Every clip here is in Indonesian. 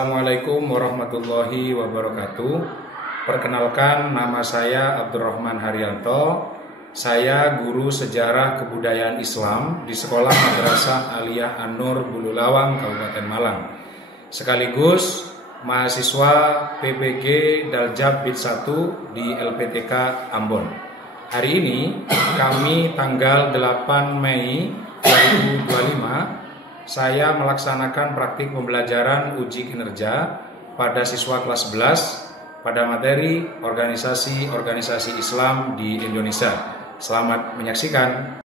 Assalamualaikum warahmatullahi wabarakatuh. Perkenalkan, nama saya Abdurrahman Haryanto. Saya guru sejarah kebudayaan Islam di Sekolah Madrasah Aliyah An-Nur Bululawang, Kabupaten Malang. Sekaligus mahasiswa PPG Daljab Bid 1 di LPTK Ambon. Hari ini kami tanggal 8 Mei 2025 saya melaksanakan praktik pembelajaran uji kinerja pada siswa kelas 11 pada materi organisasi Islam di Indonesia. Selamat menyaksikan.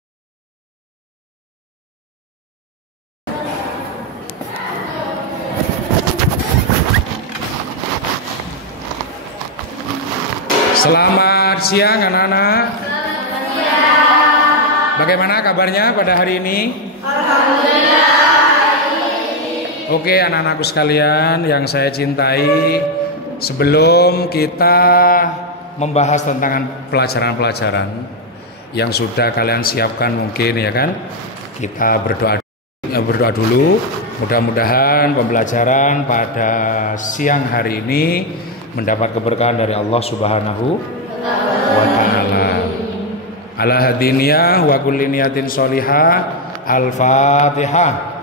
Selamat siang anak-anak. Bagaimana kabarnya pada hari ini? Alhamdulillah. Oke anak-anakku sekalian yang saya cintai, sebelum kita membahas tentang pelajaran-pelajaran yang sudah kalian siapkan mungkin ya kan, kita berdoa dulu. Mudah-mudahan pembelajaran pada siang hari ini mendapat keberkahan dari Allah Subhanahu wa Ta'ala. Ala hadiniyah wa kulli niyatin sholihah. Al-Fatihah.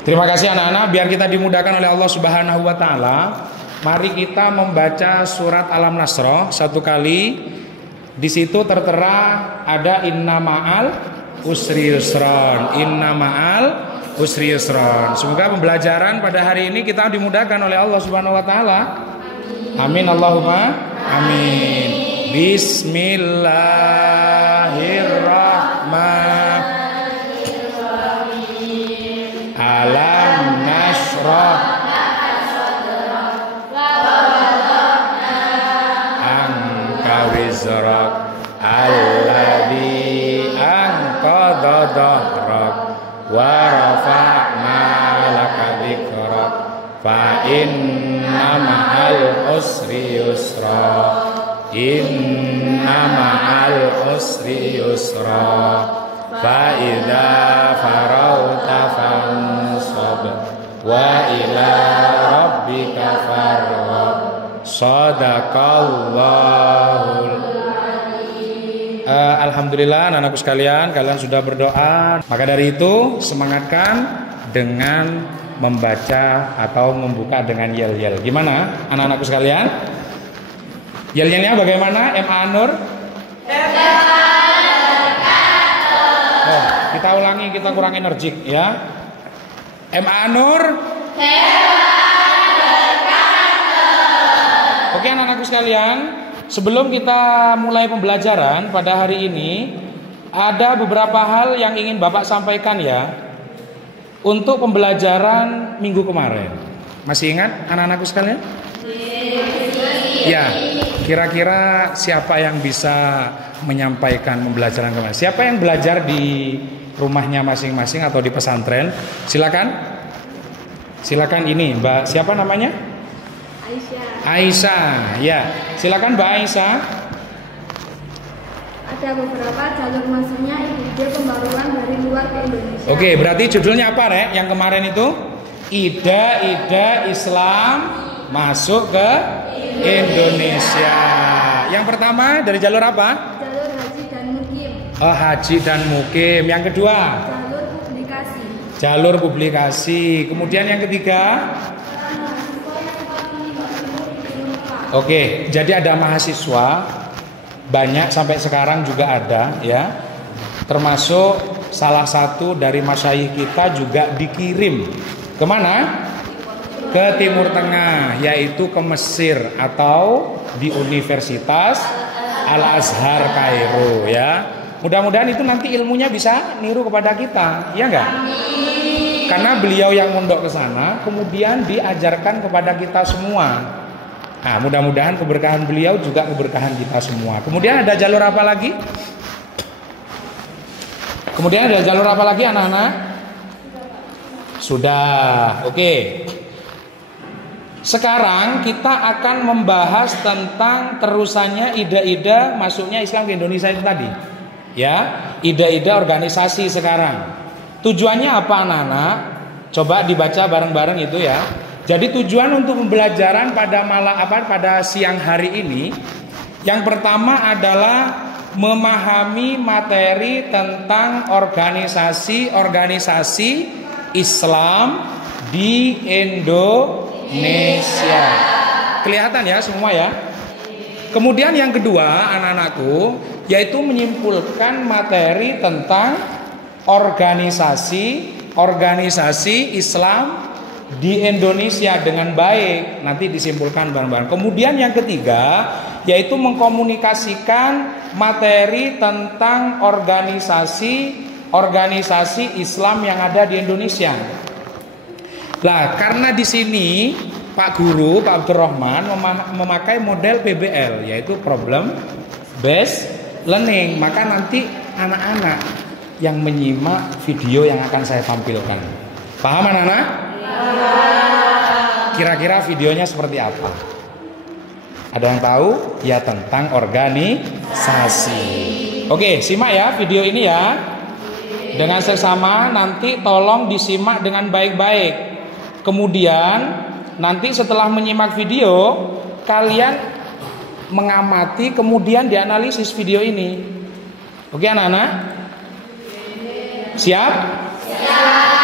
Terima kasih anak-anak, biar kita dimudahkan oleh Allah Subhanahu wa Ta'ala. Mari kita membaca surat Al-Nasr satu kali. Di situ tertera ada inna ma'al usri yusron. Inna ma'al usri yusron. Semoga pembelajaran pada hari ini kita dimudahkan oleh Allah Subhanahu wa Ta'ala. Amin Allahumma amin. Bismillahirrahmanirrahim. Alam nashrah anka wizrak alladhi anqadha dhahrak wa rafa'na laka dhikrak fa inna ma'al usri yusra inna ma'al usri yusra fa idza farauta fansab wa ila rabbika farghab. Shadaqallahul. Alhamdulillah anak-anakku sekalian, kalian sudah berdoa. Maka dari itu semangatkan dengan membaca atau membuka dengan yel-yel. Gimana anak-anakku sekalian? Yel-yelnya bagaimana? MA Nur? Kita ulangi, kita kurang energik ya. MA Nur. Oke anak-anakku sekalian, sebelum kita mulai pembelajaran pada hari ini, ada beberapa hal yang ingin Bapak sampaikan ya. Untuk pembelajaran minggu kemarin, masih ingat anak-anakku sekalian? Ya, kira-kira siapa yang bisa menyampaikan pembelajaran kemarin? Siapa yang belajar di rumahnya masing-masing atau di pesantren? Silakan. Silakan ini, Mbak. Siapa namanya? Aisyah. Ya, silakan Mbak Aisyah. Ada beberapa jalur masuknya ide pembaruan dari luar ke Indonesia. Oke, berarti judulnya apa, Rek? Yang kemarin itu ide Islam masuk ke Indonesia. Yang pertama dari jalur apa? Jalur haji dan mukim. Oh, haji dan mukim. Yang kedua? Jalur publikasi. Jalur publikasi. Kemudian yang ketiga? Oke, jadi ada mahasiswa banyak sampai sekarang juga ada ya. Termasuk salah satu dari masyayikh kita juga dikirim kemana? Ke Timur Tengah, yaitu ke Mesir atau di Universitas Al-Azhar Kairo ya. Mudah-mudahan itu nanti ilmunya bisa niru kepada kita, ya enggak? Karena beliau yang mondok ke sana, kemudian diajarkan kepada kita semua. Nah, mudah-mudahan keberkahan beliau juga keberkahan kita semua. Kemudian ada jalur apa lagi? Kemudian ada jalur apa lagi anak-anak? Sudah, oke. Sekarang kita akan membahas tentang terusannya ide-ide masuknya Islam ke Indonesia itu tadi. Ya, ide-ide organisasi sekarang. Tujuannya apa anak-anak? Coba dibaca bareng-bareng itu ya. Jadi tujuan untuk pembelajaran pada siang hari ini, yang pertama adalah memahami materi tentang organisasi-organisasi Islam di Indonesia. Kelihatan ya semua ya. Kemudian yang kedua anak-anakku, yaitu menyimpulkan materi tentang organisasi Islam di Indonesia dengan baik. Nanti disimpulkan bareng-bareng. Kemudian yang ketiga, yaitu mengkomunikasikan materi tentang organisasi Islam yang ada di Indonesia. Lah, karena di sini Pak Guru, Pak Abdurrahman memakai model PBL, yaitu problem based learning, maka nanti anak-anak yang menyimak video yang akan saya tampilkan. Paham anak-anak? Kira-kira videonya seperti apa? Ada yang tahu? Ya, tentang organisasi. Oke, simak ya video ini ya. Dengan seksama, nanti tolong disimak dengan baik-baik. Kemudian nanti setelah menyimak video, kalian mengamati kemudian dianalisis video ini. Oke anak-anak? Siap? Siap.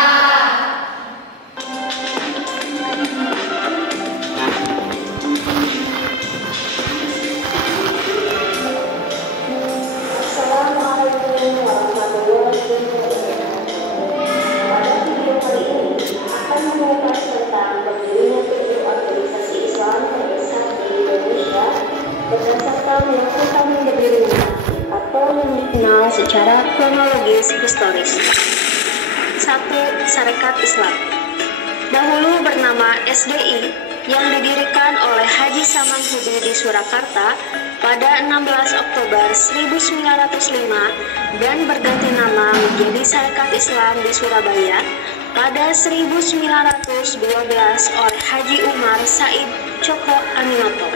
Berdasarkan melakukan berdirinya atau yang dikenal secara kronologis historis. 1. Sarekat Islam. Dahulu bernama SDI, yang didirikan oleh Haji Saman Hudi di Surakarta pada 16 Oktober 1905 dan berganti nama menjadi Sarekat Islam di Surabaya pada 1912 oleh Haji Umar Said Cokro Aminoto.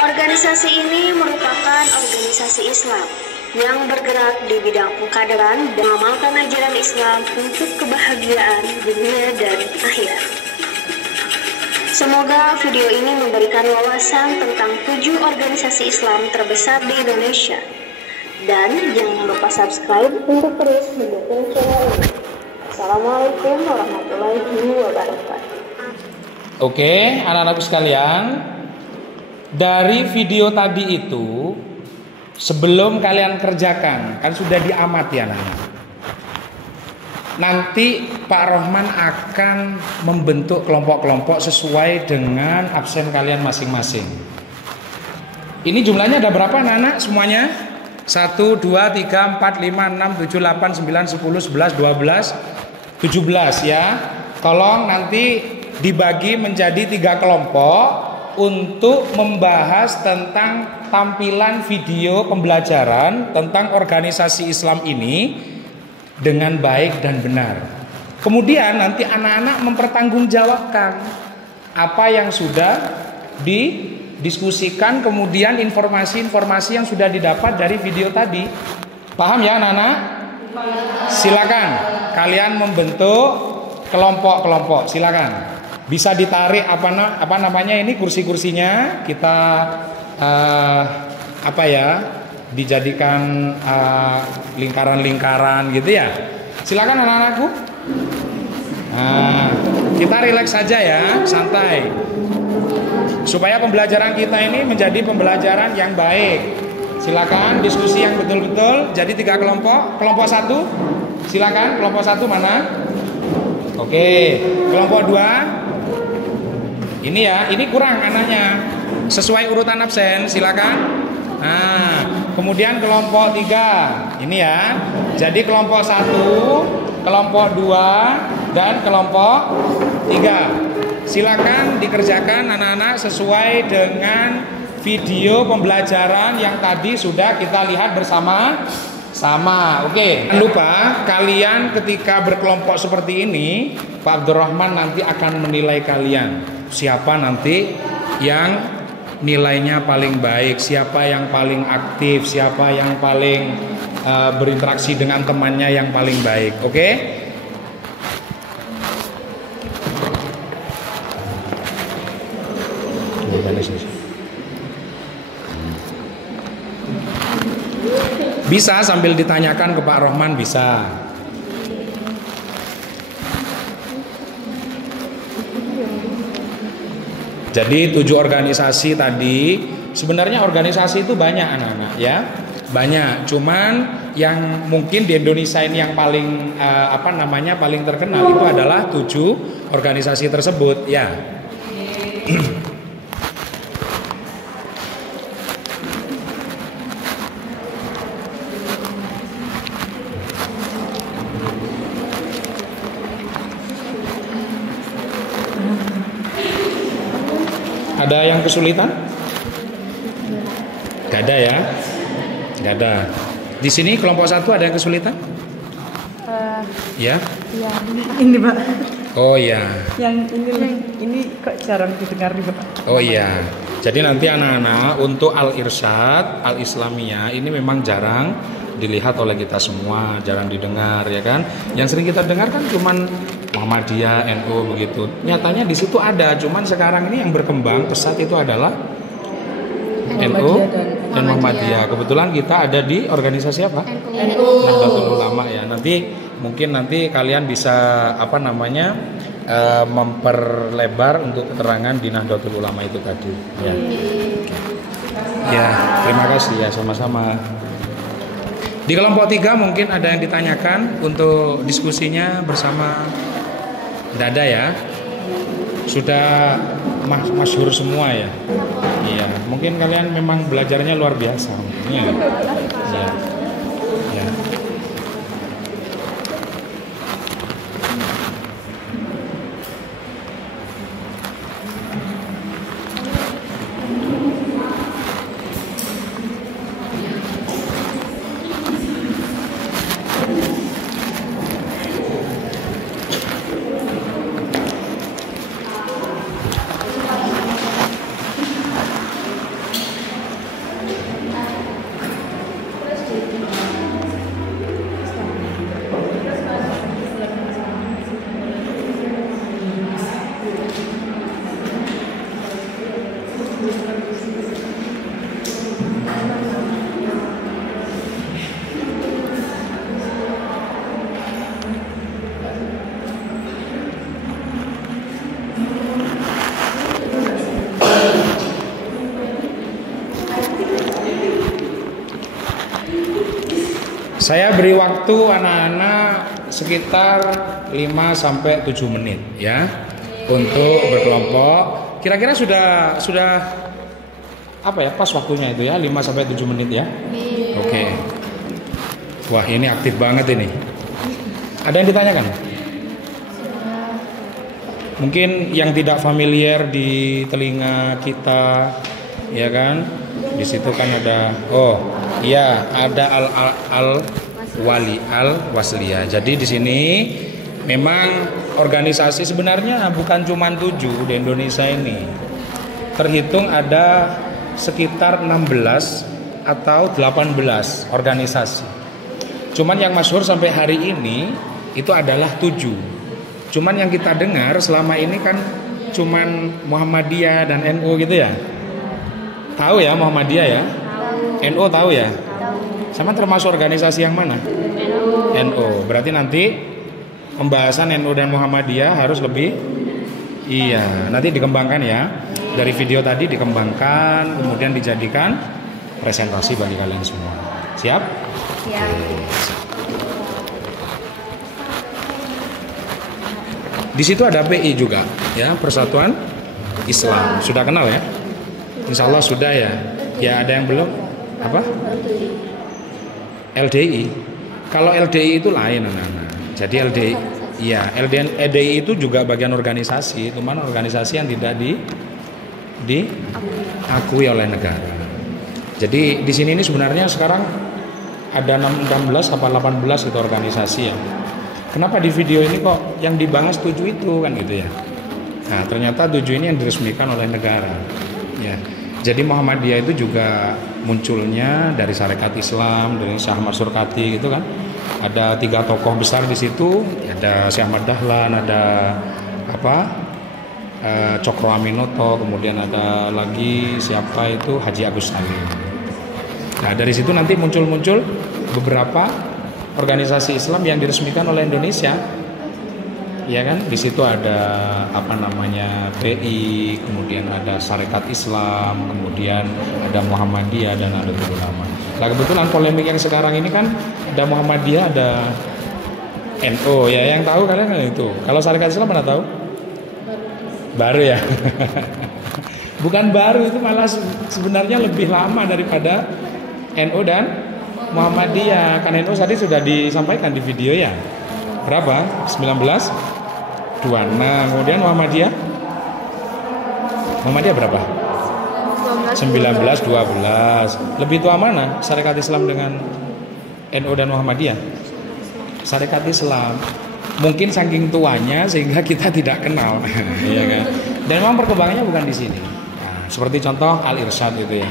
Organisasi ini merupakan organisasi Islam yang bergerak di bidang pengkaderan dan mengamalkan ajaran Islam untuk kebahagiaan dunia dan akhirat. Semoga video ini memberikan wawasan tentang 7 organisasi Islam terbesar di Indonesia. Dan jangan lupa subscribe untuk terus mendukung channel ini. Assalamualaikum warahmatullahi wabarakatuh. Oke, anak-anakku sekalian, dari video tadi itu, sebelum kalian kerjakan, kan sudah diamati anak-anak. Nanti Pak Rohman akan membentuk kelompok-kelompok sesuai dengan absen kalian masing-masing. Ini jumlahnya ada berapa anak-anak semuanya? 1, 2, 3, 4, 5, 6, 7, 8, 9, 10, 11, 12, 17 ya. Tolong nanti dibagi menjadi 3 kelompok untuk membahas tentang tampilan video pembelajaran tentang organisasi Islam ini dengan baik dan benar. Kemudian nanti anak-anak mempertanggungjawabkan apa yang sudah didiskusikan, kemudian informasi-informasi yang sudah didapat dari video tadi. Paham ya anak-anak? Silakan kalian membentuk kelompok-kelompok, silakan. Bisa ditarik apa namanya ini kursi-kursinya, kita dijadikan lingkaran-lingkaran gitu ya. Silakan anak-anakku. Nah, kita rileks saja ya, santai. Supaya pembelajaran kita ini menjadi pembelajaran yang baik. Silakan diskusi yang betul-betul. Jadi 3 kelompok. Kelompok 1, silakan. Kelompok 1 mana? Oke. Kelompok 2. Ini ya, ini kurang anaknya. Sesuai urutan absen, silakan. Nah, kemudian kelompok 3. Ini ya. Jadi kelompok 1, kelompok 2, dan kelompok 3. Silakan dikerjakan anak-anak sesuai dengan video pembelajaran yang tadi sudah kita lihat bersama-sama. Oke, jangan lupa kalian ketika berkelompok seperti ini, Pak Abdurrahman nanti akan menilai kalian. Siapa nanti yang nilainya paling baik, siapa yang paling aktif, siapa yang paling berinteraksi dengan temannya yang paling baik. Oke? Bisa sambil ditanyakan ke Pak Rohman, bisa. Jadi 7 organisasi tadi, sebenarnya organisasi itu banyak anak-anak ya, banyak. Cuman yang mungkin di Indonesia ini yang paling paling terkenal itu adalah 7 organisasi tersebut ya. Ada yang kesulitan? Gak ada ya? Gak ada. Di sini kelompok 1 ada yang kesulitan? Ya? Ya, ini Pak. Oh iya. Yang ini kok jarang didengar nih Pak. Oh iya. Jadi nanti anak-anak untuk Al-Irsyad, Al-Islamiyah ini memang jarang dilihat oleh kita semua, jarang didengar ya kan. Yang sering kita dengar kan cuman Muhammadiyah, NU begitu. Nyatanya di situ ada, cuman sekarang ini yang berkembang pesat itu adalah NU dan Muhammadiyah. Kebetulan kita ada di organisasi apa? NU. Nahdlatul Ulama ya. Mungkin nanti kalian bisa memperlebar untuk keterangan di Nahdlatul Ulama itu tadi. Ya. Ya, terima kasih ya, sama-sama. Di kelompok 3 mungkin ada yang ditanyakan untuk diskusinya bersama. Tidak ada ya? Sudah masyhur semua ya? Iya, mungkin kalian memang belajarnya luar biasa. Iya. Iya. Ya. Saya beri waktu anak-anak sekitar 5-7 menit ya untuk berkelompok. Kira-kira sudah pas waktunya itu ya, 5-7 menit ya. Oke. Wah, ini aktif banget ini. Ada yang ditanyakan? Mungkin yang tidak familiar di telinga kita ya kan? Di situ kan ada ada Al-Wasliyah. Jadi di sini memang organisasi sebenarnya bukan cuma 7 di Indonesia ini. Terhitung ada sekitar 16 atau 18 organisasi. Cuman yang masyhur sampai hari ini itu adalah 7. Cuman yang kita dengar selama ini kan cuman Muhammadiyah dan NU gitu ya. Tahu ya Muhammadiyah ya? NU tahu ya? Sama termasuk organisasi yang mana? NU. Berarti nanti pembahasan NU dan Muhammadiyah harus lebih nanti dikembangkan ya. Dari video tadi dikembangkan, kemudian dijadikan presentasi bagi kalian semua. Siap? Siap. Di situ ada PI juga ya, Persatuan Islam. Sudah kenal ya? Insya Allah sudah ya. Ya ada yang belum? Apa? LDI. Kalau LDI itu lain anak-anak. Jadi LDI itu juga bagian organisasi, cuman organisasi yang tidak diakui oleh negara. Jadi di sini ini sebenarnya sekarang ada 16 apa 18 itu organisasi ya. Kenapa di video ini kok yang dibahas 7 itu kan gitu ya. Nah, ternyata 7 ini yang diresmikan oleh negara. Ya. Jadi Muhammadiyah itu juga munculnya dari Sarekat Islam, dari Syekh Ahmad Surkati gitu kan. Ada 3 tokoh besar di situ, ada Syekh Ahmad Dahlan, ada Cokro Aminoto, kemudian ada lagi siapa itu Haji Agus Salim. Nah dari situ nanti muncul beberapa organisasi Islam yang diresmikan oleh Indonesia. Ya kan, di situ ada PI, kemudian ada Sarekat Islam, kemudian ada Muhammadiyah dan ada ulama. Nah kebetulan polemik yang sekarang ini kan ada Muhammadiyah, ada NU ya, yang tahu kalian kan itu. Kalau Sarekat Islam mana tahu? Baru ya. Bukan baru, itu malah sebenarnya lebih lama daripada NU dan Muhammadiyah. Kan NU tadi sudah disampaikan di video ya. Berapa? 1926. Kemudian Muhammadiyah berapa? 1912. Lebih tua mana Sarekat Islam dengan NU dan Muhammadiyah? Sarekat Islam. Mungkin saking tuanya sehingga kita tidak kenal. Iya kan? Dan memang perkembangannya bukan di sini. Nah, seperti contoh Al-Irsyad gitu ya.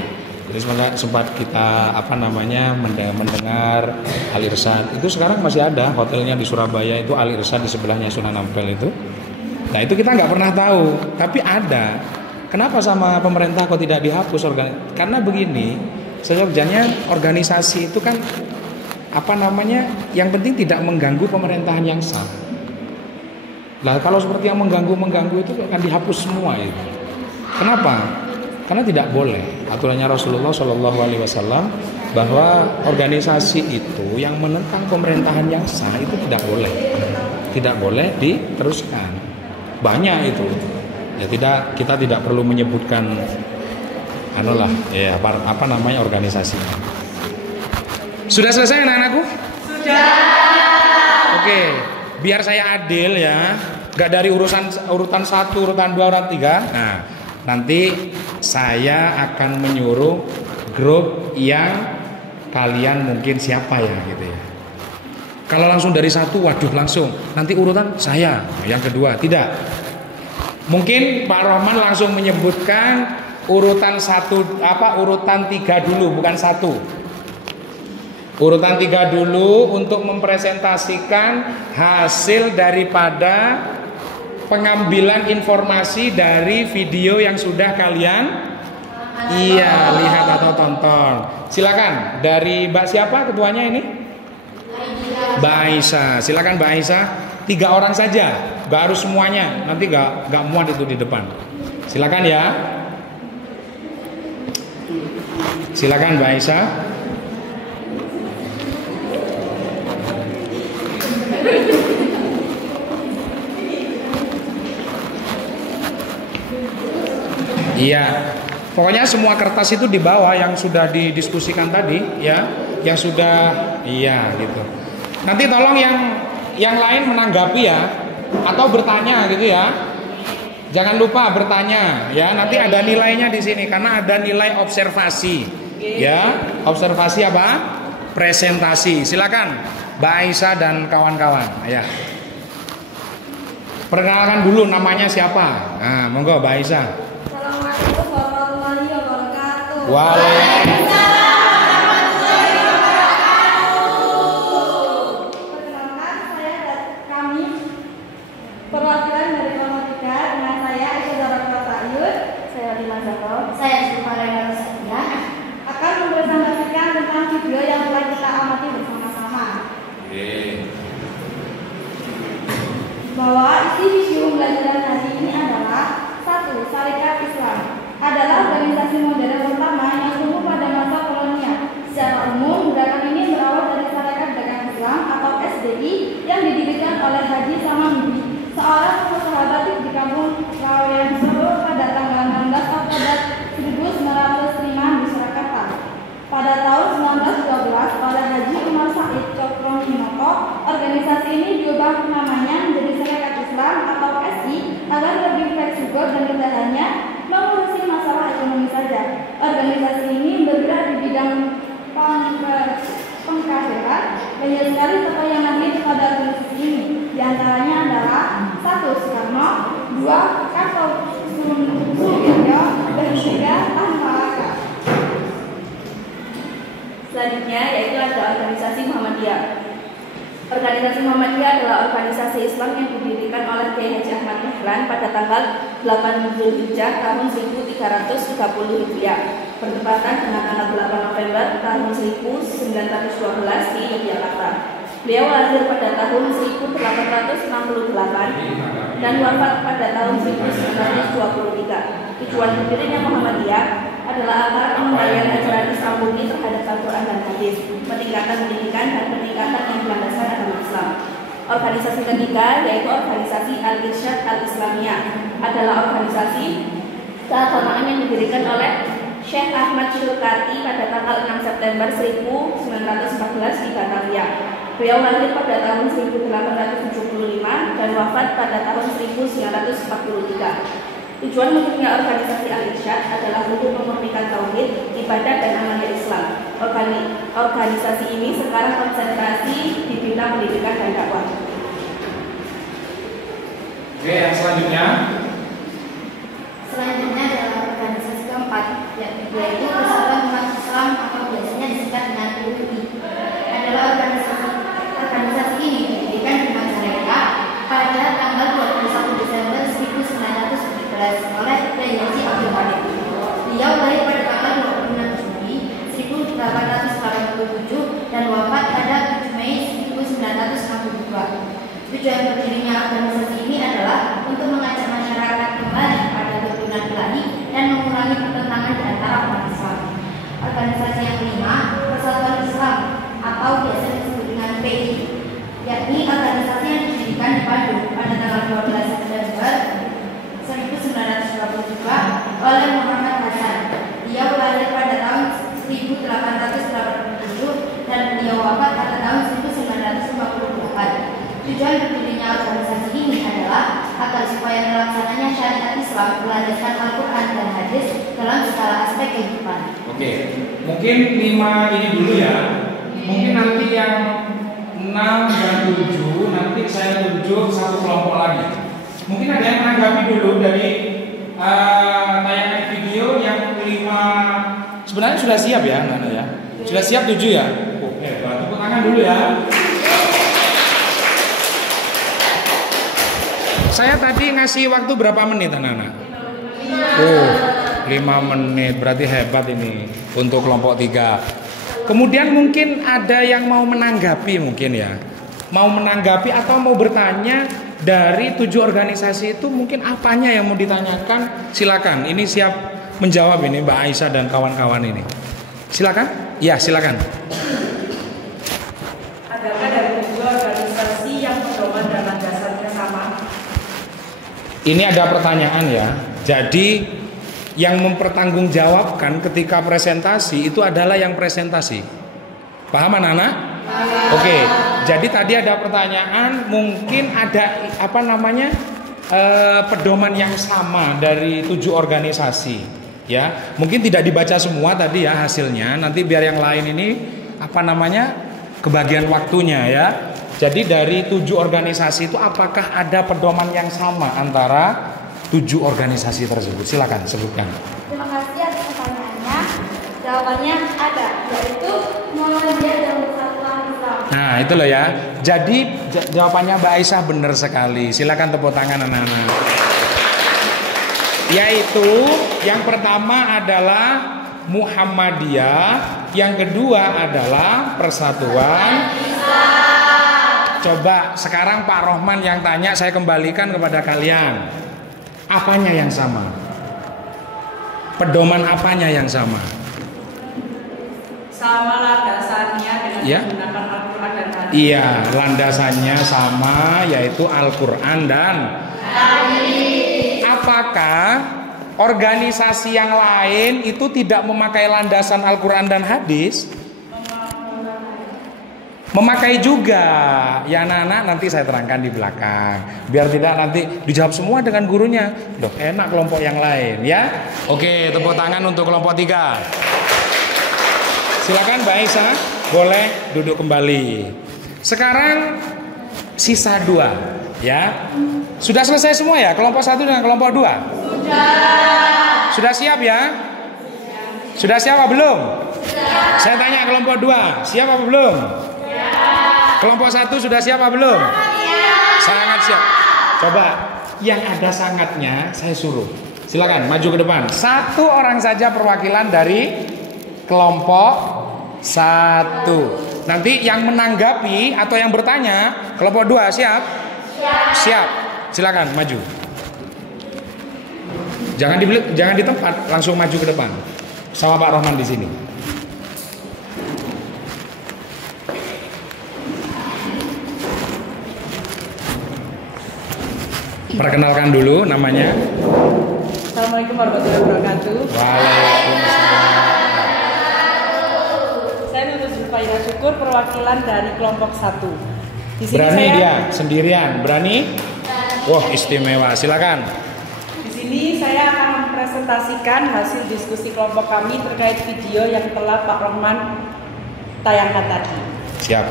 Jadi sempat kita mendengar Al-Irsyad itu sekarang masih ada hotelnya di Surabaya, itu Al-Irsyad di sebelahnya Sunan Ampel itu. Nah itu kita nggak pernah tahu, tapi ada. Kenapa sama pemerintah kok tidak dihapus Karena begini, sejujurnya organisasi itu kan yang penting tidak mengganggu pemerintahan yang sah. Nah kalau seperti yang mengganggu itu akan dihapus semua itu. Kenapa? Karena tidak boleh. Aturannya Rasulullah Shallallahu Alaihi Wasallam bahwa organisasi itu yang menentang pemerintahan yang sah itu tidak boleh diteruskan. Banyak itu. Ya kita tidak perlu menyebutkan organisasinya. Sudah selesai anak-anakku? Sudah. Oke, biar saya adil ya. Gak dari urutan 1, urutan 2, urutan 3. Nah, nanti saya akan menyuruh grup yang kalian mungkin siapa ya gitu ya. Kalau langsung dari 1, waduh langsung. Nanti urutan saya, yang kedua tidak. Mungkin Pak Rohman langsung menyebutkan urutan 3 dulu, bukan 1. Urutan 3 dulu untuk mempresentasikan hasil daripada pengambilan informasi dari video yang sudah kalian lihat atau tonton. Silakan dari Mbak siapa ketuanya ini? Mbak Aisyah. Silakan Mbak Aisyah. 3 orang saja, nggak harus semuanya. Nanti nggak muat itu di depan. Silakan ya. Silakan Mbak Aisyah. Iya, pokoknya semua kertas itu di bawah yang sudah didiskusikan tadi, ya, yang sudah, gitu. Nanti tolong yang lain menanggapi ya, atau bertanya gitu ya. Jangan lupa bertanya, ya. Nanti ada nilainya di sini karena ada nilai observasi, ya. Observasi apa? Presentasi. Silakan, Mbak Aisyah dan kawan-kawan, ya. Perkenalkan dulu namanya siapa. Nah, monggo Mbak Aisyah. Assalamualaikum warahmatullahi wabarakatuh. Waalaikumsalam warahmatullahi wabarakatuh. Perkenalkan, kami perwakilan dari kelompok 3 dengan saya Aisyah Zahra Ta'yud, saya Lima Zahra, saya Sumarena Rosadia akan mempresentasikan tentang video yang telah kita amati bersama-sama. Bahwa isi video pembelajaran hari ini adalah 1. Sarekat Islam adalah organisasi modern pertama yang tumbuh pada masa kolonial. Secara umum, gerakan ini berawal dari Sarekat Dagang Islam atau SDI yang didirikan oleh Haji Samambi, seorang pengusaha batik di kampung Rawayan Solo pada tanggal 16 Oktober 1905 di Surakarta. Pada tahun 1912 oleh Haji Umar Said Cokro Aminoto, organisasi ini diubah namanya menjadi Sarekat Islam atau SI agar lebih fleksibel dan tidak hanya mengurusi masalah ekonomi saja. Organisasi ini bergerak di bidang pengkaderan. Banyak sekali tokoh yang nanti kepada organisasi ini. Di antaranya adalah 1. Soekarno, 2. Kartosuwiryo, dan 3. Tanpa Organisasi Muhammadiyah adalah organisasi Islam yang didirikan oleh Kiai Haji Ahmad Dahlan pada tanggal 8 Zulhijjah tahun 1330 Hijriah, bertepatan dengan tanggal 8 November tahun 1912 di Yogyakarta. Beliau lahir pada tahun 1868 dan wafat pada tahun 1923. Tujuan berdirinya Muhammadiyah adalah agar pengembalian ajaran Islam murni terhadap Al-Quran dan Hadis, peningkatan pendidikan dan peningkatan yang berlandaskan agama Islam. Organisasi ketiga yaitu organisasi Al-Irsyad Al-Islamiyah adalah organisasi keagamaan yang didirikan oleh Syekh Ahmad Syukati pada tanggal 6 September 1914 di Batavia. Beliau lahir pada tahun 1875 dan wafat pada tahun 1943. Tujuan munculnya organisasi Al-Irsyad adalah untuk memurnikan tauhid, ibadah dan amalnya Islam. Organisasi ini sekarang konsentrasi di bidang pendidikan dan dakwah. Oke, yang selanjutnya. Selanjutnya adalah organisasi keempat, yaitu Persatuan Umat Islam atau biasanya disingkat dengan PUI. Adalah organisasi ini didirikan di Majalengka pada tanggal 21 Desember 1917 oleh Kiai Haji Abdul Malik. Beliau lahir pada tanggal 26 Juli 1887 dan wafat pada 7 Mei 1962. Tujuan berdirinya organisasi ini adalah untuk mengajak masyarakat kembali pada keturunan ilahi dan mengurangi pertentangan di antara umat Islam. Organisasi yang kelima, Persatuan Islam atau biasa disebut dengan PI, yakni organisasi yang didirikan di Bandung pada tanggal 12 September 1922 oleh Muhammad Hasan. Beliau lahir pada tahun 1887 dan beliau wafat pada tahun 1958. Tujuan berdirinya organisasi ini adalah agar supaya terlaksananya syariat Islam berlandaskan Al-Quran dan Hadis dalam segala aspek kehidupan. Oke, mungkin 5 ini dulu ya. Mungkin nanti yang 6 dan 7 nanti saya tunjuk satu kelompok lagi. Mungkin ada yang menanggapi dulu dari tayangan video yang 5. Sebenarnya sudah siap ya, Nana ya. Sudah siap 7 ya. Oke, tepuk tangan dulu ya. Saya tadi ngasih waktu berapa menit, Nana? 5 menit, berarti hebat ini untuk kelompok 3. Kemudian mungkin ada yang mau menanggapi mungkin ya. Mau menanggapi atau mau bertanya dari 7 organisasi itu mungkin apanya yang mau ditanyakan? Silakan, ini siap menjawab ini Mbak Aisyah dan kawan-kawan ini. Silakan. Ya, silakan. Adakah dari 7 organisasi yang pedoman dan landasannya sama? Ini ada pertanyaan ya. Jadi yang mempertanggungjawabkan ketika presentasi itu adalah yang presentasi. Paham anak-anak? Oke. Jadi tadi ada pertanyaan, mungkin ada pedoman yang sama dari 7 organisasi. Ya, mungkin tidak dibaca semua tadi ya hasilnya. Nanti biar yang lain ini kebagian waktunya ya. Jadi dari 7 organisasi itu apakah ada pedoman yang sama antara 7 organisasi tersebut? Silakan sebutkan. Terima kasih atas pertanyaannya. Jawabannya ada, yaitu Muhammadiyah dan Persatuan Islam. Nah itu loh ya. Jadi jawabannya Mbak Aisyah benar sekali. Silakan tepuk tangan anak-anak. Yaitu yang pertama adalah Muhammadiyah, yang kedua adalah Persatuan Islam. Coba sekarang Pak Rohman yang tanya, saya kembalikan kepada kalian. Apanya yang sama? Pedoman apanya yang sama? Sama landasannya dengan Ya. menggunakan Al-Quran dan Hadis. Iya, landasannya sama, yaitu Al-Quran dan Hadis. Apakah organisasi yang lain itu tidak memakai landasan Al-Quran dan Hadis? Memakai juga. Ya anak-anak nanti saya terangkan di belakang. Biar tidak nanti dijawab semua dengan gurunya. Loh, enak kelompok yang lain ya. Oke, tepuk tangan untuk kelompok 3. Silakan Mbak Aisyah, boleh duduk kembali. Sekarang sisa 2 ya. Sudah selesai semua ya kelompok 1 dan kelompok 2? Sudah siap ya? Sudah siap apa belum? Saya tanya kelompok 2, siap apa belum? Kelompok 1 sudah siap apa belum? Sangat siap. Coba yang ada sangatnya saya suruh. Silakan maju ke depan. 1 orang saja perwakilan dari kelompok 1. Nanti yang menanggapi atau yang bertanya kelompok 2 siap? Siap. Silakan maju. Jangan di tempat, langsung maju ke depan. Sama Pak Rohman di sini. Perkenalkan dulu namanya. Assalamualaikum warahmatullahi wabarakatuh. Waalaikumsalam. Saya Nurul Zulfaira Syukur, perwakilan dari kelompok 1. Di sini Berani saya, dia sendirian, berani? Wah, istimewa. Silakan. Di sini saya akan mempresentasikan hasil diskusi kelompok kami terkait video yang telah Pak Rohman tayangkan tadi. Siap.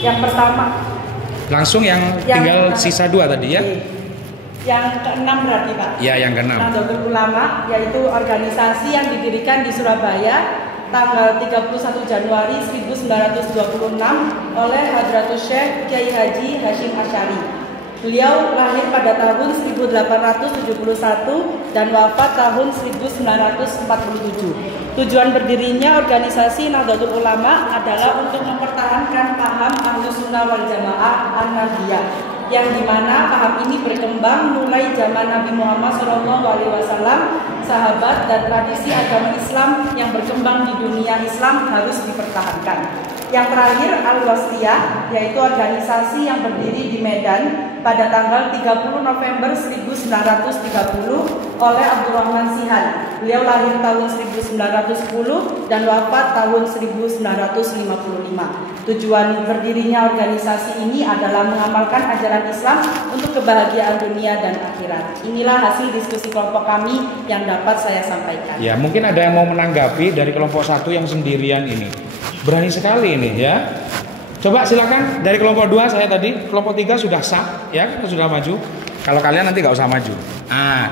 Yang pertama, Langsung yang tinggal sisa 2 tadi ya? yang ke-6 berarti Pak. Ya, yang ke-6. Nahdlatul Ulama, yaitu organisasi yang didirikan di Surabaya tanggal 31 Januari 1926 oleh Hadratus Syekh Kiai Haji Hasyim Asy'ari. Beliau lahir pada tahun 1871 dan wafat tahun 1947. Tujuan berdirinya organisasi Nahdlatul Ulama adalah untuk mempertahankan paham Ahlus Sunnah wal Jamaah An-Nahdliyah, yang dimana paham ini berkembang mulai zaman Nabi Muhammad SAW, sahabat, dan tradisi agama Islam yang berkembang di dunia Islam harus dipertahankan. Yang terakhir, Al-Wasliyah, yaitu organisasi yang berdiri di Medan pada tanggal 30 November 1930 oleh Abdurrahman Sihan. Beliau lahir tahun 1910 dan wafat tahun 1955. Tujuan berdirinya organisasi ini adalah mengamalkan ajaran Islam untuk kebahagiaan dunia dan akhirat. Inilah hasil diskusi kelompok kami yang dapat saya sampaikan. Ya, mungkin ada yang mau menanggapi dari kelompok 1 yang sendirian ini. Berani sekali ini ya. Coba silakan dari kelompok 2 saya tadi, kelompok 3 sudah sah ya, sudah maju. Kalau kalian nanti nggak usah maju.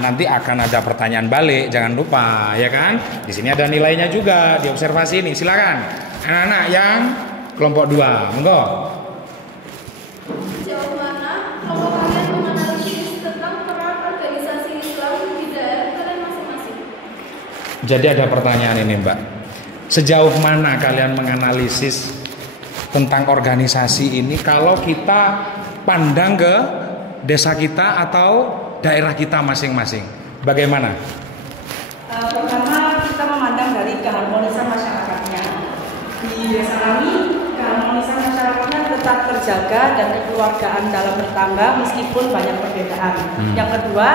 Nanti akan ada pertanyaan balik, jangan lupa ya kan. Di sini ada nilainya juga di observasi ini. Silakan anak-anak yang kelompok 2, monggo. Sejauh mana kelompok kalian menganalisis tentang peran organisasi Islam di daerah kalian masing-masing? Jadi ada pertanyaan ini Mbak. Sejauh mana kalian menganalisis tentang organisasi ini kalau kita pandang ke desa kita atau daerah kita masing-masing? Bagaimana? Pertama, kita memandang dari keharmonisan masyarakatnya. Di desa kami, keharmonisan masyarakatnya tetap terjaga dan kekeluargaan dalam bertangga meskipun banyak perbedaan. Yang kedua,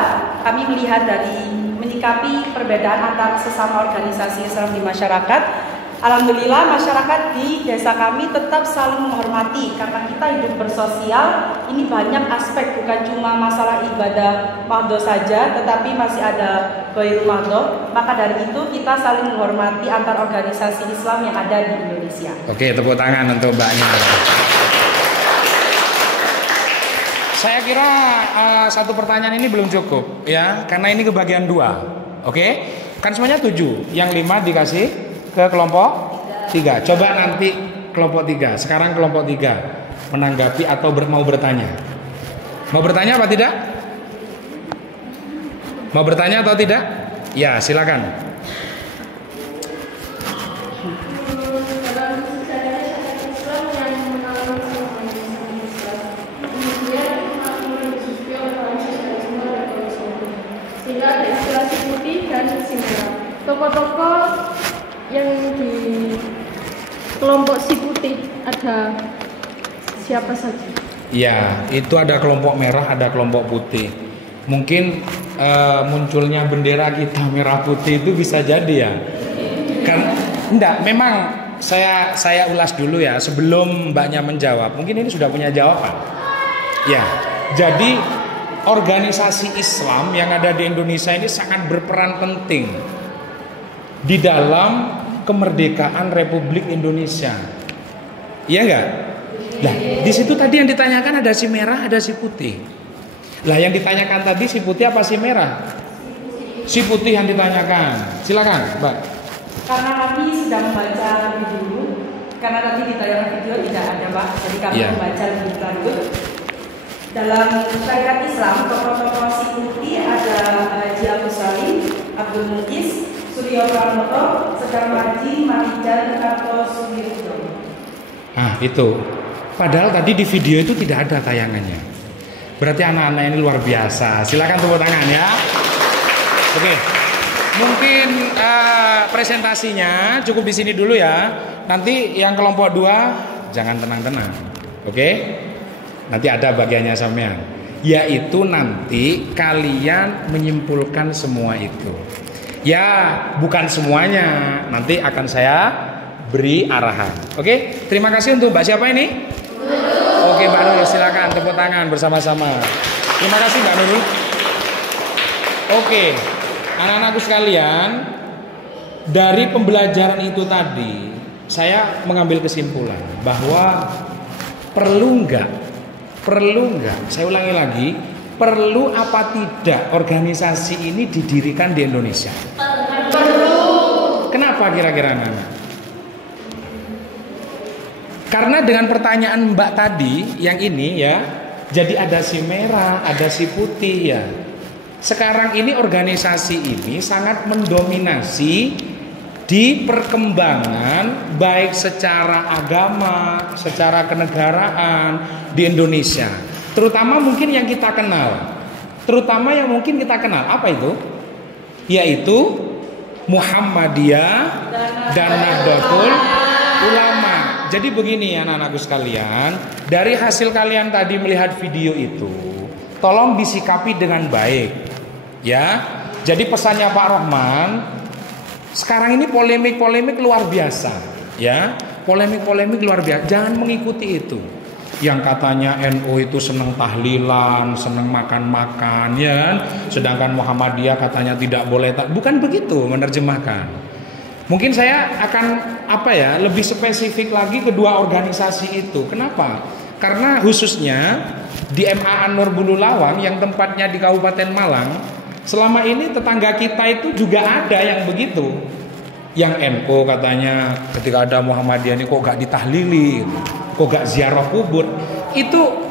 kami melihat dari menyikapi perbedaan antar sesama organisasi Islam di masyarakat. Alhamdulillah masyarakat di desa kami tetap saling menghormati karena kita hidup bersosial. Ini banyak aspek, bukan cuma masalah ibadah mahdoh saja, tetapi masih ada ghairul mahdoh. Maka dari itu kita saling menghormati antar organisasi Islam yang ada di Indonesia. Oke, tepuk tangan untuk Mbaknya. Saya kira satu pertanyaan ini belum cukup ya, karena ini kebagian 2. Oke, kan semuanya 7, yang 5 dikasih ke kelompok 3. Coba nanti kelompok 3. Sekarang kelompok 3 menanggapi atau mau bertanya. Mau bertanya apa tidak? Mau bertanya atau tidak? Ya, silakan. Dalam sejarah syariat Islam yang mengalami organisasi Islam, kemudian disusupi oleh sosialisme dan komunisme, sehingga ada istilah si putih dan si merah. Tokoh-tokoh yang di kelompok si putih ada siapa saja? Ya, itu ada kelompok merah, ada kelompok putih. Mungkin munculnya bendera kita merah putih itu bisa jadi ya. Kan enggak, memang saya ulas dulu ya sebelum Mbaknya menjawab. Mungkin ini sudah punya jawaban. Ya, jadi organisasi Islam yang ada di Indonesia ini sangat berperan penting di dalam kemerdekaan Republik Indonesia. Iya enggak? Nah, di situ tadi yang ditanyakan ada si merah, ada si putih. Lah yang ditanyakan tadi si putih apa si merah? Si putih yang ditanyakan. Silakan, Mbak. Karena kami sudah membaca lebih dulu, karena nanti di tayangan video tidak ada Pak, jadi kami membaca lebih lanjut. Dalam syariat Islam, tokoh-tokoh Sikuti ada Haji Agus Salim, Abdul Muiz, Suryo Pranoto, Sedang Haji Marijan Kartosuwiryo. Nah itu, padahal tadi di video itu tidak ada tayangannya. Berarti anak-anak ini luar biasa. Silakan tepuk tangan ya. Oke, mungkin presentasinya cukup di sini dulu ya. Nanti yang kelompok 2 jangan tenang-tenang. Oke, nanti ada bagiannya sampean. Yaitu nanti kalian menyimpulkan semua itu. Ya, bukan semuanya. Nanti akan saya beri arahan. Oke, terima kasih untuk Mbak siapa ini? Oke, Mbak Nurul, silakan tepuk tangan bersama-sama. Terima kasih Mbak Nurul. Oke, anak-anakku sekalian, dari pembelajaran itu tadi saya mengambil kesimpulan bahwa perlu nggak, saya ulangi lagi, perlu apa tidak organisasi ini didirikan di Indonesia? Perlu. Kenapa kira-kira anak-anak? Karena dengan pertanyaan Mbak tadi yang ini ya, jadi ada si merah, ada si putih ya. Sekarang ini organisasi ini sangat mendominasi di perkembangan baik secara agama, secara kenegaraan di Indonesia. Terutama mungkin yang kita kenal. Apa itu? Yaitu Muhammadiyah dan Nahdlatul Ulama. Jadi begini anak-anakku sekalian, dari hasil kalian tadi melihat video itu, tolong disikapi dengan baik. Ya. Jadi pesannya Pak Rohman, sekarang ini polemik luar biasa, ya. Polemik luar biasa. Jangan mengikuti itu. Yang katanya NU itu senang tahlilan, senang makan-makan, ya. Sedangkan Muhammadiyah katanya tidak boleh. Bukan begitu menerjemahkan. Mungkin saya akan lebih spesifik lagi kedua organisasi itu. Kenapa? Karena khususnya di MA An-Nur Bulu Lawang yang tempatnya di Kabupaten Malang, selama ini tetangga kita itu juga ada yang begitu. Yang NU katanya ketika ada Muhammadiyah ini kok gak ditahlili, kok gak ziarah kubur. Itu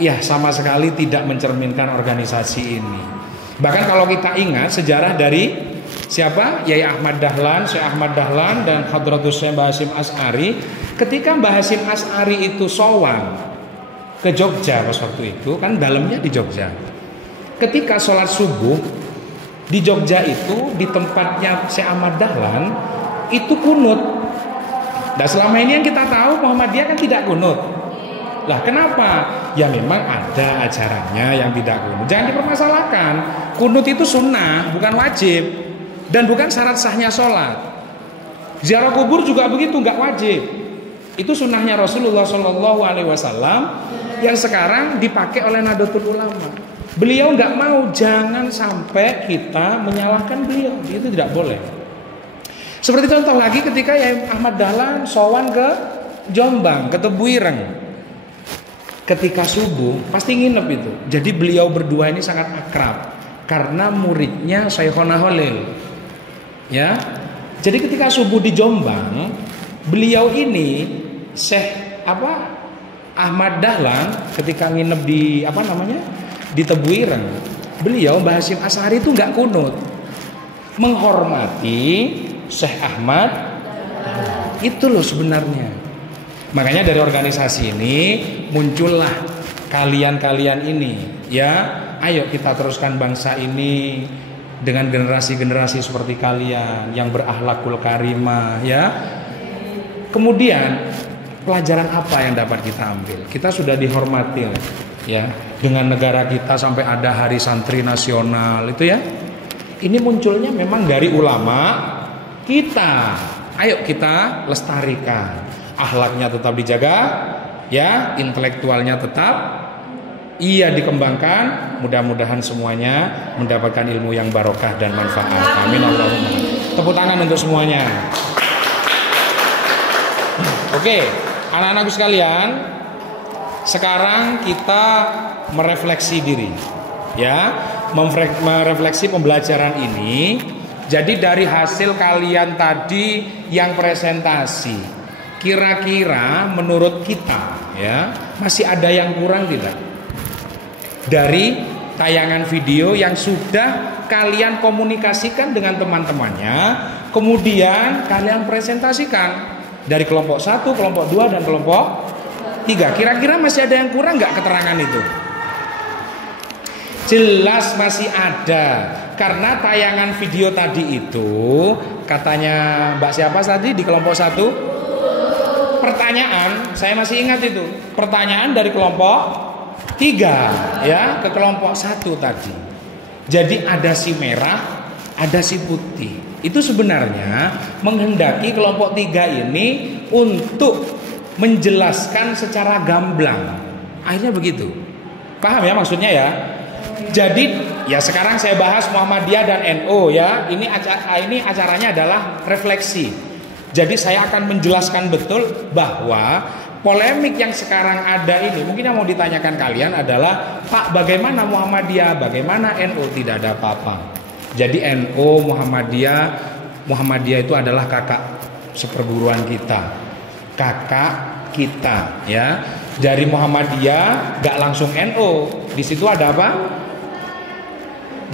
ya sama sekali tidak mencerminkan organisasi ini. Bahkan kalau kita ingat sejarah dari siapa? Yai Ahmad Dahlan, Syekh Ahmad Dahlan dan Hadratus Syekh Mbah Hasyim Asy'ari. Ketika Mbah Hasyim Asy'ari itu sowan ke Jogja pas waktu itu, kan dalamnya di Jogja. Ketika sholat subuh di Jogja itu di tempatnya Syekh Ahmad Dahlan itu kunut. Nah selama ini yang kita tahu Muhammadiyah kan tidak kunut. Lah kenapa? Ya memang ada ajarannya yang tidak kunut. Jangan dipermasalahkan. Kunut itu sunnah, bukan wajib. Dan bukan syarat sahnya sholat. Ziarah kubur juga begitu, nggak wajib. Itu sunnahnya Rasulullah SAW yang sekarang dipakai oleh Nahdlatul Ulama. Beliau nggak mau, jangan sampai kita menyalahkan beliau. Itu tidak boleh. Seperti contoh lagi ketika Yai Ahmad Dahlan sowan ke Jombang, ke Tebuireng. Ketika subuh pasti nginep itu. Jadi beliau berdua ini sangat akrab karena muridnya Syekhona Holil. Ya, jadi ketika subuh di Jombang, beliau ini Syekh Ahmad Dahlan ketika nginep di di Tebuireng, beliau Mbah Hasyim Asy'ari itu nggak kunut, menghormati Syekh Ahmad. Itu loh sebenarnya. Makanya dari organisasi ini muncullah kalian ini, ya. Ayo kita teruskan bangsa ini dengan generasi-generasi seperti kalian yang berakhlakul karimah, ya. Kemudian pelajaran apa yang dapat kita ambil? Kita sudah dihormati, ya, dengan negara kita sampai ada hari santri nasional itu ya. Ini munculnya memang dari ulama kita. Ayo kita lestarikan. Akhlaknya tetap dijaga, ya, intelektualnya tetap dikembangkan. Mudah-mudahan semuanya mendapatkan ilmu yang barokah dan manfaat. Amin Allahumma. Tepuk tangan untuk semuanya. Oke, anak-anakku sekalian, sekarang kita merefleksi diri, ya, merefleksi pembelajaran ini. Jadi dari hasil kalian tadi yang presentasi, kira-kira menurut kita ya masih ada yang kurang tidak dari tayangan video yang sudah kalian komunikasikan dengan teman-temannya, kemudian kalian presentasikan dari kelompok 1, kelompok 2 dan kelompok 3. Kira-kira masih ada yang kurang nggak keterangan itu? Jelas masih ada, karena tayangan video tadi itu katanya Mbak siapa tadi di kelompok 1? Pertanyaan, saya masih ingat itu. Pertanyaan dari kelompok 3 ya ke kelompok 1 tadi. Jadi ada si merah, ada si putih. Itu sebenarnya menghendaki kelompok 3 ini untuk menjelaskan secara gamblang. Akhirnya begitu. Paham ya maksudnya ya? Jadi ya sekarang saya bahas Muhammadiyah dan NU ya. Ini acaranya adalah refleksi. Jadi saya akan menjelaskan betul bahwa polemik yang sekarang ada ini mungkin yang mau ditanyakan kalian adalah, Pak, bagaimana Muhammadiyah, bagaimana NU? Tidak ada apa-apa. Jadi NU, Muhammadiyah itu adalah kakak seperguruan kita, kakak kita ya. Dari Muhammadiyah gak langsung NU. Di situ ada apa?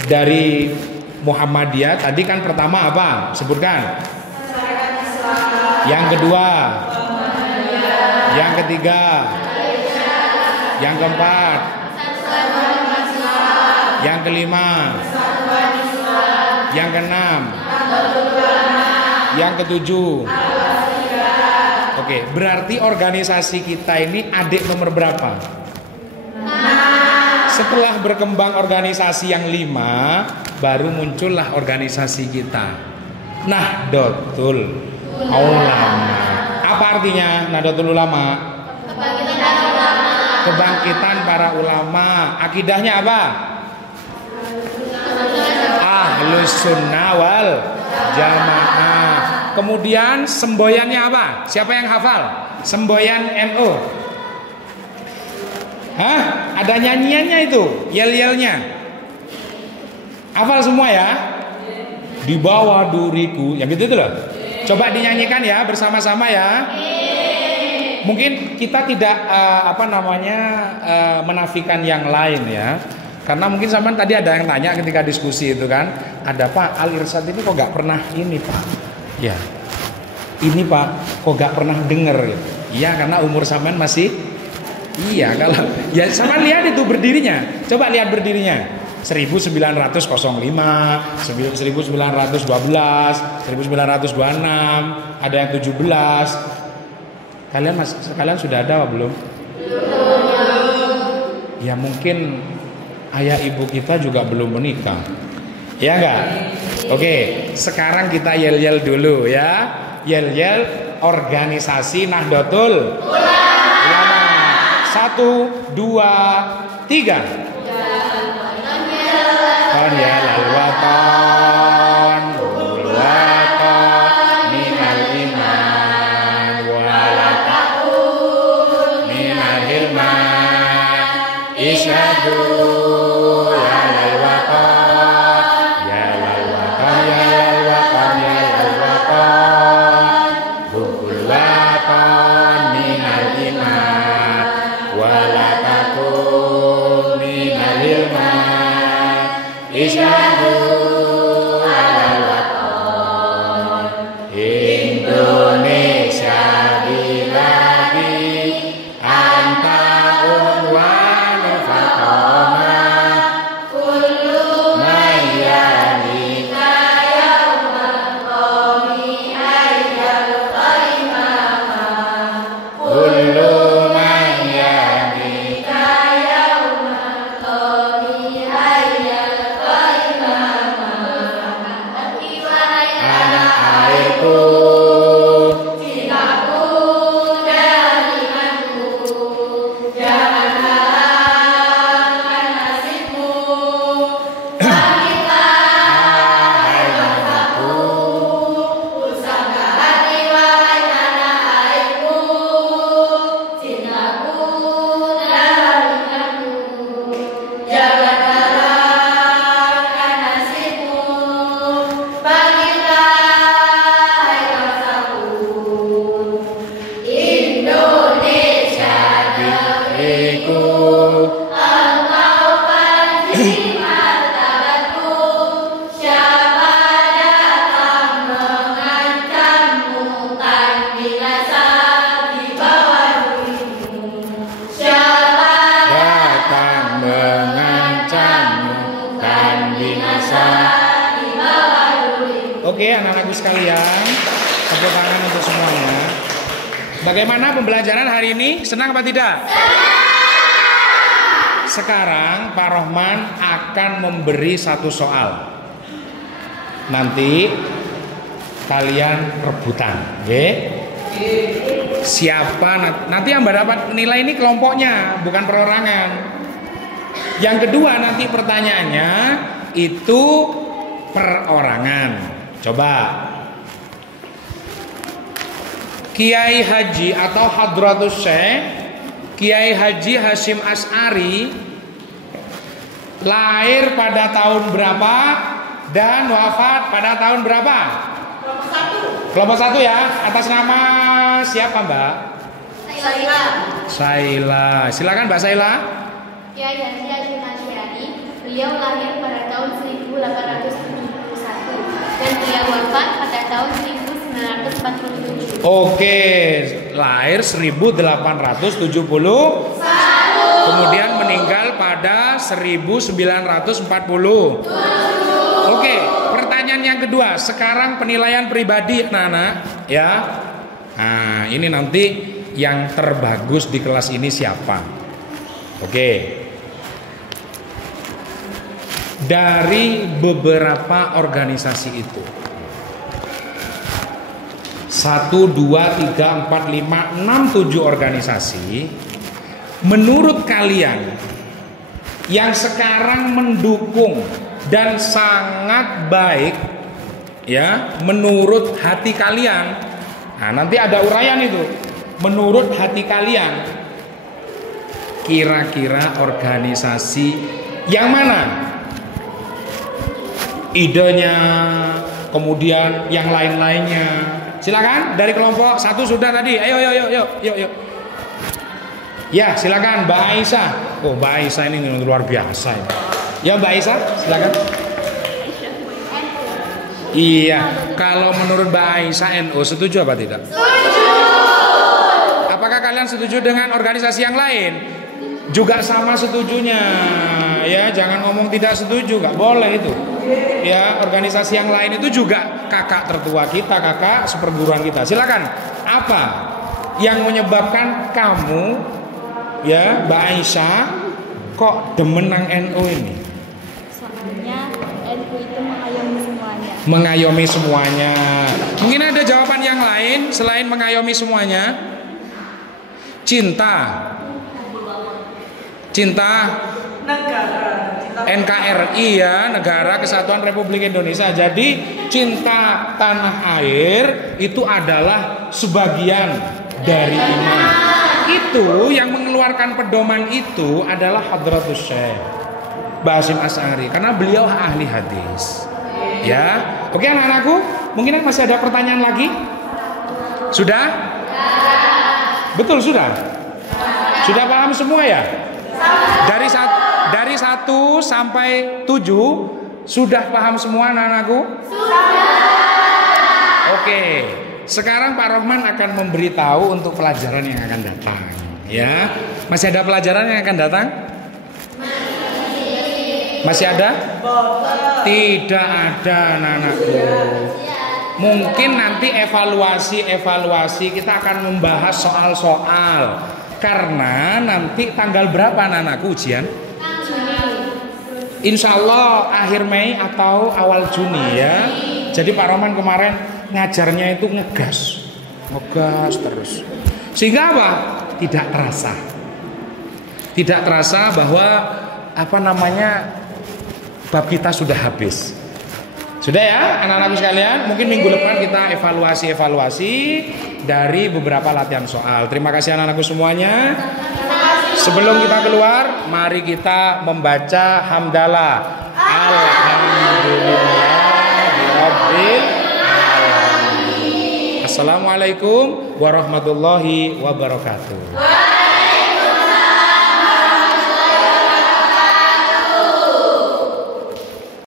Dari Muhammadiyah tadi kan pertama apa? Sebutkan. Yang kedua, yang ketiga, yang keempat, yang kelima, yang keenam, yang ketujuh. Oke, berarti organisasi kita ini adik nomor berapa? Setelah berkembang organisasi yang 5, baru muncullah organisasi kita, Nahdlatul Ulama. Apa artinya Nahdlatul Ulama? Kebangkitan para ulama. Akidahnya apa? Ahlus Sunnah wal Jamaah. Kemudian semboyannya apa? Siapa yang hafal? Semboyan NU. Hah? Ada nyanyiannya itu, yel-yelnya. Hafal semua ya? Di bawah duriku, yang gitu loh. Coba dinyanyikan ya bersama-sama ya. Mungkin kita tidak menafikan yang lain ya. Karena mungkin sama tadi ada yang tanya ketika diskusi itu kan, ada Pak Al Irsyad ini kok gak pernah ini Pak? Ya, ini Pak kok gak pernah denger? Iya, karena umur sampean masih. Iya, kalau ya sama lihat itu berdirinya. Coba lihat berdirinya. 1905, 1912, 1926, ada yang 17. Kalian sudah ada apa belum? Ya mungkin ayah ibu kita juga belum menikah. Ya enggak? Oke, sekarang kita yel-yel dulu ya. Yel-yel organisasi Nahdlatul Ulama. 1, 2, 3. Al watan minal iman walatakun minal hilman isyadu yalal watan yalal watan yalal watan yalal watan hubul watan minal iman walatakun minal hilman isyadu alal watan Indonesia biladi anta unwan fatona diriku. Engkau pasti martabatku. Siapa datang mengancammu, kan binasa di bawah dirimu. Siapa Datang mengancammu, kan binasa. di bawah dirimu. Oke, anak-anakku sekalian, tepuk tangan untuk semuanya. Bagaimana pembelajaran hari ini? Senang apa tidak? Sekarang Pak Rohman akan memberi satu soal. Nanti kalian rebutan, oke? Siapa nanti yang mendapat nilai ini kelompoknya, bukan perorangan. Yang kedua nanti pertanyaannya itu perorangan. Coba Kiai Haji atau Hadratus Syekh Kiai Haji Hasyim Asy'ari lahir pada tahun berapa dan wafat pada tahun berapa? Kelompok 1 ya. Atas nama siapa, Mbak? Saila. Silakan Mbak Saila. Kiai Haji Hasyim Asy'ari, beliau lahir pada tahun 1871 dan beliau wafat pada tahun 1947. Oke, lahir 1870, kemudian meninggal pada 1940. Oke, pertanyaan yang kedua. Sekarang penilaian pribadi, anak-anak, ya. Nah, ini nanti yang terbagus di kelas ini siapa? Oke. Dari beberapa organisasi itu. 1, 2, 3, 4, 5, 6, 7 organisasi. Menurut kalian yang sekarang mendukung dan sangat baik, ya, menurut hati kalian. Nah, nanti ada uraian itu. Menurut hati kalian, kira-kira organisasi yang mana? Idenya, kemudian yang lain-lainnya. Silakan dari kelompok 1 sudah tadi. Ayo. Ya, silakan Mbak Aisyah. Oh, Mbak Aisyah ini luar biasa ya. Ya, Mbak Aisyah, silakan. Iya, kalau menurut Mbak Aisyah NU setuju apa tidak? Setuju. Apakah kalian setuju dengan organisasi yang lain? Juga sama setujunya. Ya, jangan ngomong tidak setuju, nggak boleh itu. Ya, organisasi yang lain itu juga kakak tertua kita, kakak seperguruan kita. Silakan. Apa yang menyebabkan kamu, ya, Mbak Aisyah, kok demen nang NU ini? Soalnya NU itu mengayomi semuanya. Mengayomi semuanya. Mungkin ada jawaban yang lain selain mengayomi semuanya. Cinta Negara. NKRI ya, Negara Kesatuan Republik Indonesia. Jadi cinta tanah air itu adalah sebagian dari iman. Itu yang mengeluarkan pedoman itu adalah Hadratus Syekh Hasyim Asy'ari, karena beliau ahli hadis. Ya, oke anak-anakku, mungkin masih ada pertanyaan lagi? Sudah? Betul sudah? Sudah paham semua ya? Dari 1 sampai 7 sudah paham semua anak-anakku? Sudah. Oke, sekarang Pak Rohman akan memberitahu untuk pelajaran yang akan datang. Ya, masih ada pelajaran yang akan datang? Masih ada? Tidak ada anak-anakku. Mungkin nanti evaluasi kita akan membahas soal-soal. Karena nanti tanggal berapa anak-anakku ujian? Insya Allah akhir Mei atau awal Juni ya. Jadi Pak Roman kemarin ngajarnya itu ngegas terus. Sehingga apa? Tidak terasa bahwa bab kita sudah habis. Sudah ya anak-anakku sekalian. Mungkin minggu depan kita evaluasi dari beberapa latihan soal. Terima kasih anak-anakku semuanya. Sebelum kita keluar, mari kita membaca hamdalah. Alhamdulillahirabbil alamin. Assalamualaikum warahmatullahi wabarakatuh.